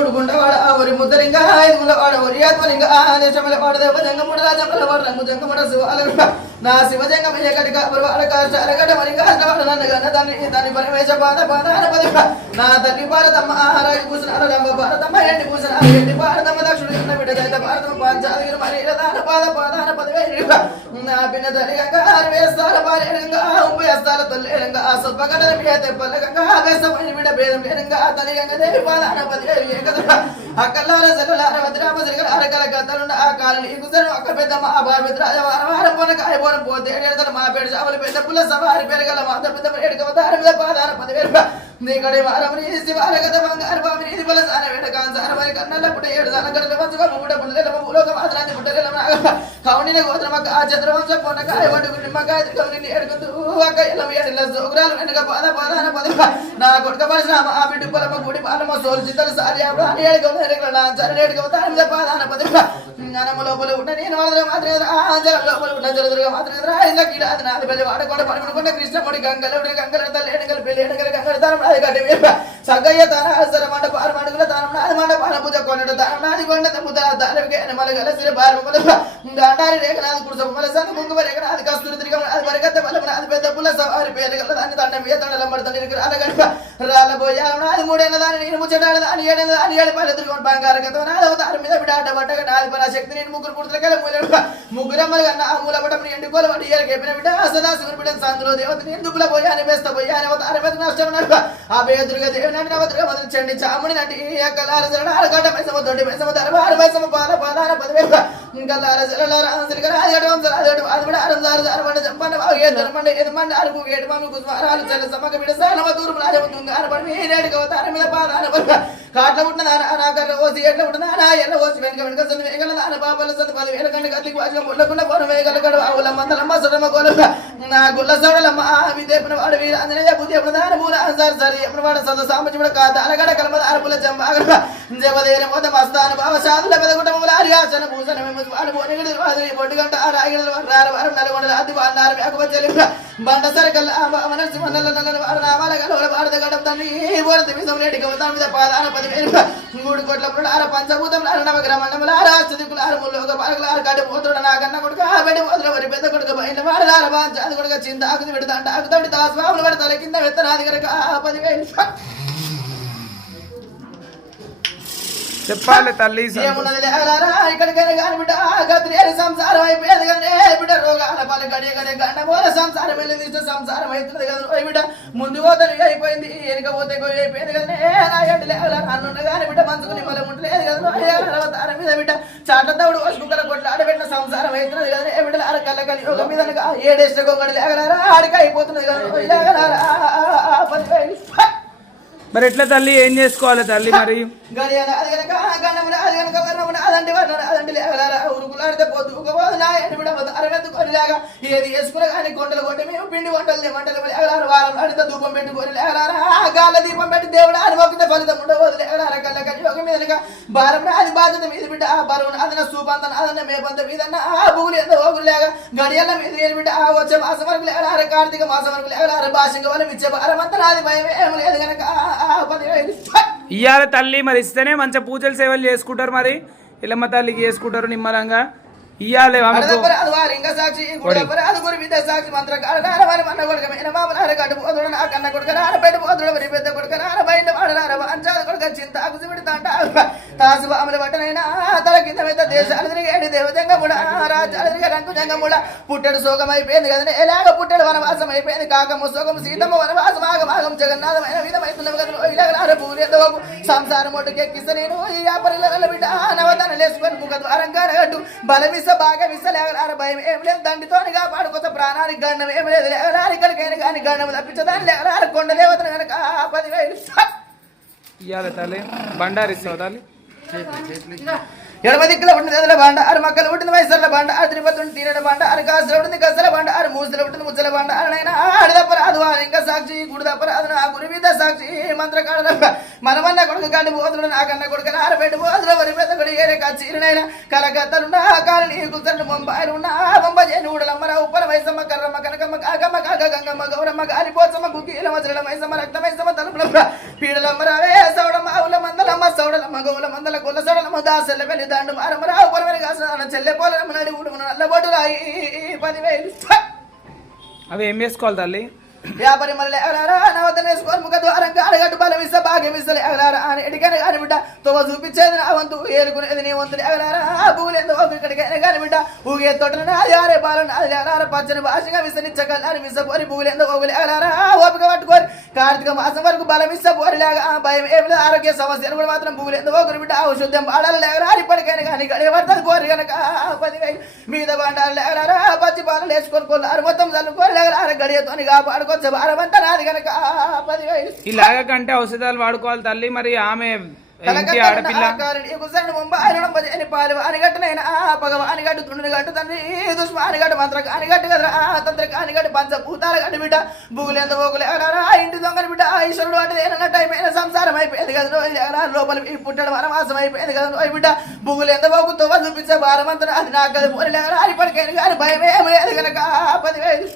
మూడుగుండవాడ ఒరి ముద్దలింగ ఐదుగుండవాడ ఒరి ఆత్మలింగ దేశముల వాడ దేవజంగముడ రాజముల వాడ రంగు జంగముడ శివాల నా శివజంగమయ్య కటిక పరవాడ కాశాలగడ మరిగా వాడ నన్నగన దాని పరమేశ పాద పాదాన పదిక నా తల్లి భారతమ్మ రాజు పూసనాల రంగ భారతమ్మ ఎండి పూసనాల ఎండి భారతమ్మ దక్షుడు ఎన్న బిడ్డ దళిత భారతమ్మ పాంచాలగిరి మరి దాన పాద పాదాన పదివేలు నా పిన్న తల్లిగంగా అరవేస్తాల భార్యగా ఉపయోస్తాల తల్లిగా సుబ్బగడ తెప్పలగంగా వేసమని బిడ్డ భేదం లేనంగా తల్లిగంగ దేవి పాదాన పదివేలు ఏకదుగా అక్కలార సెల్లార వద్రామ శ్రీగల అరకల గతలున్న ఆ కాలం ఈ కుసను అక్క పెద్దమ్మ ఆ బాబిద్రాజ వారం పోన కాయపోనం పోతే ఏడేడతల మా పేరు చావలి పెద్ద పుల్ల సవారి పెరగల మాత పెద్ద ఏడుక వతార మీద పాదాన పదివేలు నీకడే వారం నీసి వారగత బంగారు బాబి నీది బల సాన వేట కాంసార మరి కన్నల పుట్ట ఏడు సాన గడల వంచుగా మూడ పుల్లెల భూలోక మాత్రాన్ని పుట్టలేల కౌనిని గోత్రమక్క ఆ చంద్రవంశ పొన్న కాయ వండుకు నిమ్మకాయ కౌనిని ఏడుకుంటూ అక్క ఇలా ఏడుల సోగ్రాలు వెనక పాద పాదాన పదివేలు నా కొడుక పరిశ్రమ ఆ బిడ్డు పొలమ గుడి పాలమ సోలు చిత్తలు సారి అప్పుడు ఏడుక నా చరణ ఏడుక వతార మీద పాదాన పదివేలు జ్ఞానము లోపల ఉన్న నేను వాళ్ళ మాత్రం జలం లోపల ఉన్న జలదురుగా మాత్రం ఇలా కీడాది నాది పెళ్లి వాడకుండా పడుకున్న కృష్ణముడి గంగలుడి గంగల తల్లి ఏడుగలు పెళ్లి ఏడుగల గంగల తానం నాది గడ్డి సగ్గయ్య తాన అసర మండ పారు మడుగుల తానం నాది మండ పాన పూజ కొన్నడు తానం నాది కొండ ముద్ద దానవికి మలగల సిరి బారు దాటారి రేఖనాది కుడుస మల సంగ ముంగు రేఖనాది కస్తూరి తిరిగం అది పరిగెత్త బలం నాది పెద్ద పుల్ల సవారి పేరుగల దాన్ని దండం ఏ తండల మడతండి రాలగడప రాలబోయాను నాది మూడేళ్ళ దాన్ని నేను ముచ్చటాడు దాని ఏడేళ్ళ దాని ఏడు పల్లె తిరుగుని బంగారగతం నాది అవతారం మీద బిడాట పట్టగా నాది పరాశక్తి నేను ముగ్గురు పుడుతులకెళ్ళ ముగ్గురమ్మలు కన్నా ఆ మూల పట్టమని ఎండుకోలు వాడి ఏరకేపిన బిడ్డ సదా శివుని బిడ్డ సందులో దేవత నేను దుబ్బుల పోయాను వేస్త పోయాను అవతారం మీద నష్టం ఆ బేదురుగా దేవి నన్ను అవతరుగా మొదలుచండి చాముని నటి కలార జడాల గడ్డ మైసమ దొడ్డి మైసమ దరబారు మైసమ పాల పాదాన పదివేలు ఇంకా కాట్ల ఉంటున్నా నాకర్ర ఓసి ఎట్ల ఉంటున్నా ఎల్ల ఓసి వెనక వెనక సంది వేగల దాన పాపల సంది 10,000 కంటే కత్తికి వాసిన ముళ్ళకుండా పోన వేగల గడు ఆవుల మందలమ్మ సురమ్మ గోలమ్మ నా గుల్ల సడలమ్మ విదేపన వాడు వీర అంజనేయ బుద్ధేపన దాన పూల అన్సార్ సరి ఎప్పుడు వాడు సద సామచిముడ కాత అలగడ కలమ దారపుల జంబాగడ దేవదేర మోత మస్తాన బావ సాదుల పెదగుటముల ఆర్యాసన భూషణ మేము వాడు పోనిగడి వాది పొడ్డుగంట రాగిడ రార వారం నల్గొండ అతి వాన్నారు మేకవచ్చలి బండ సరకల్ మనసి మనల నల్ల వారు నామాల గలవల వాడద గడం తండ్రి పోరత విసం రేడికి వతాం మీద పాదాన 10,000 మూడు కోట్ల పుడార పంచభూతం నవగ్రహమండముల ఆరాస్తుకుల ముల్లోక పాలకుల కడి పోతుడ నా కన్న కొడుక బడి పోతుల వరి పెద్ద కొడుక బయట వాడలార బాంచాది కొడుక చింత ఆకుది పెడతాంట ఆకుతోటి దాస్వాములు పడతల కింద వెత్తనాది గనక 10,000 చెప్పాలి తల్లి ఇక్కడికైనా కాని బిడ్డ గత్రి సంసారం అయిపోయేది కానీ బిడ్డ రోగాల పాలు గడియ గడియ గంట పోల సంసారం వెళ్ళింది సంసారం అవుతుంది కదా బిడ్డ ముందు పోతే అయిపోయింది వెనుక పోతే అయిపోయింది కదా నా ఎండలే అన్నున్న కానీ బిడ్డ మంచుకుని మళ్ళీ ఉండలేదు కదా తార మీద బిడ్డ చాటతవుడు కుక్కల కొట్ల ఆడబెట్టిన సంసారం అవుతున్నది కదా బిడ్డ అరకల్ల కలి ఒక మీద ఏడేష్ట కొంగడు లేగలారా ఆడికి అయిపోతున్నది కదా లేగలారా 10,000 మరి ఎట్లా తల్లి ఏం చేసుకోవాలి తల్లి మరి గడియాల అది కనుక గండమున అది కనుక వర్ణమున అదంటి వర్ణ అదంటి లేగలారా ఉరుకులాడితే పొద్దుకోదు నా ఎండి బిడ్డ అరవెత్తుకొని ఏది వేసుకుని కానీ కొండలు కొట్టి మేము పిండి వంటలు మంటలు లేగలారు వారం అడితే ధూపం పెట్టుకొని లేగలారా గాల దీపం పెట్టి దేవుడు అని మొక్కితే ఫలితం ఉండవద్దు లేగలారా కళ్ళ కలియోగం మీద భారం అది బాధ్యత మీద బిడ్డ ఆ బరువును అదన సూపంత అదన మేపంత మీదన్న ఆ భూములు ఎంత ఓగులు లేక గడియల మీద నేను బిడ్డ ఆ వచ్చే మాసం వరకు లేగలారా కార్తీక మాసం వరకు లేగలారా భాషంగా వాళ్ళు ఇచ్చే భారం అంతా నాది భయం ఏం లేదు కనుక 10,000 ఇయ్యాల తల్లి మరి ఇస్తేనే మంచిగా పూజలు సేవలు చేసుకుంటారు మరి ఇల్లమ్మ తల్లికి చేసుకుంటారు నిమ్మలంగా ఇయ్యాలి సాక్షి సాక్షి మంత్రం కన్న కొడుకు పెద్ద పోతుడు పెద్ద కొడుకు బయట వాడరారు కొడుకు చింత తాసు బామల పట్టనైనా తల కింద మీద దేశాలు తిరిగేది దేవజంగముడ రాజ్యాలు తిరిగే రంగు జంగముడ పుట్టడు శోకం అయిపోయింది కదా ఎలాగ పుట్టడు వనవాసం అయిపోయింది కాకమ్మ శోకం సీతమ్మ వనవాసం ఆగమాగం జగన్నాథమైన విధమైతున్నవి కదా ఇలాగ పూర్తి సంసారం ఒట్టుకెక్కిస్తే నేను ఈ వ్యాపారుల బిడ్డ నవతన లేసుకొని ముఖ ద్వారంగా గడ్డు బలమిస బాగా విసలేగలార భయం ఏం లేదు దండితోని కాపాడుకొత్త ప్రాణానికి గండం ఏం లేదు లేగలారు ఇక్కడికైనా కానీ గండం తప్పించదాన్ని లేగలారు కొండ దేవతను కనుక 10,000 ఇయ్యాలి తల్లి బండారిస్తావు తల్లి ఎడమ దిక్కులో ఉంటుంది ఎదల బండ ఆరు మక్కలు ఉంటుంది మైసర్ల బండ ఆరు తిరుపతి తీరడ బండ ఆరు కాసులు ఉంటుంది కసల బండ ఆరు మూసలు ఉంటుంది ముచ్చల బండ ఆరునైనా ఆడదప్పరాదు ఇంకా సాక్షి గుడి తప్పరాదు ఆ గురి మీద సాక్షి మంత్రకాడ మనమన్న కొడుకు గండి పోతుడు నాకన్న కొడుకు ఆరబెట్టి పోతుడు వరి పెద్ద కొడు ఏరే చీరనైనా కలకత్తలున్నా కాలని కూర్చొని బొంబాయిలున్నా బొంబ చేను ఊడలమ్మ ఉప్పల మైసమ్మ కర్రమ్మ కనకమ్మ కాకమ్మ కాక గంగమ్మ గౌరమ్మ గాలిపోచమ్మ గుగ్గిలమ్మ శ్రీల మైసమ్మ రక్త మైసమ్మ తలుపులమ్మ పీడలమ్మ రావే సౌడమ్మ ఆవుల మందలమ్మ సౌడలమ్మ గౌల మందల కొల్ల సౌడలమ్మ దాసెల్ల వెళ్ళి దాండు మారమ్మ రావు పొరమని కాసిన చెల్లె పోలమ్మ నడి ఊడు నల్లబొట్టు రాయి 10,000 అవి ఏం వేసుకోవాలి తల్లి వ్యాపారి మళ్ళీ ఎవరారా నా వద్ద నేసుకోని ముఖ ద్వారం కాడగట్టు బలం ఇస్తా భాగ్యం ఇస్తలే ఎవరారా అని ఎడికైనా కాని బిడ్డ తొవ చూపించేది నా వంతు ఏలుకునేది నీ వంతులు ఎవరారా భూగులు ఇక్కడికైనా కాని బిడ్డ ఊగే తోటలు నాది ఆరే బాలు నాది ఎవరారా పచ్చని భాషగా విసనిచ్చగలని విసపోరి భూగులు ఎందుకు ఓగులు ఎవరారా ఓపిక పట్టుకోరి కార్తీక మాసం వరకు బలం ఇస్తపోరి లేక భయం ఏమి ఆరోగ్య సమస్యలు కూడా మాత్రం భూగులు ఎందుకు ఓగురు బిడ్డ ఔషధం పాడాలి లేకరా ఇప్పటికైనా కానీ గడియ పడుతుంది కోరి కనుక 10,000 మీద బండాలు లేకరారా పచ్చి పాలు వేసుకొని కొన్నారు మొత్తం చల్లుకోరి లేకరా గడియతోని కాపాడు ఇలాగ కంటే ఔషధాలు వాడుకోవాలి తల్లి మరి ఆమె ఆడపిల్ల ఆనిగట్టు తుండ్రి గట్టు తండ్రి దుష్మానిగట్టు మంత్ర కానిగట్టు కదరా తంత్ర కానిగట్టు పంచభూతాల గట్టు బిడ్డ బుగులు ఎంత బోగులు ఎవరారా ఇంటి దొంగని బిడ్డ ఈశ్వరుడు అంటే ఏనన్నట్టు అయిపోయిన సంసారం అయిపోయింది కదా లోపల పుట్టడం వనవాసం అయిపోయింది కదా బిడ్డ బుగులు ఎంత బోగుతో చూపించే భారమంతా అది నాకు కదా పోలేరా ఇప్పటికైనా కానీ భయమే లేదు కనుక 10,000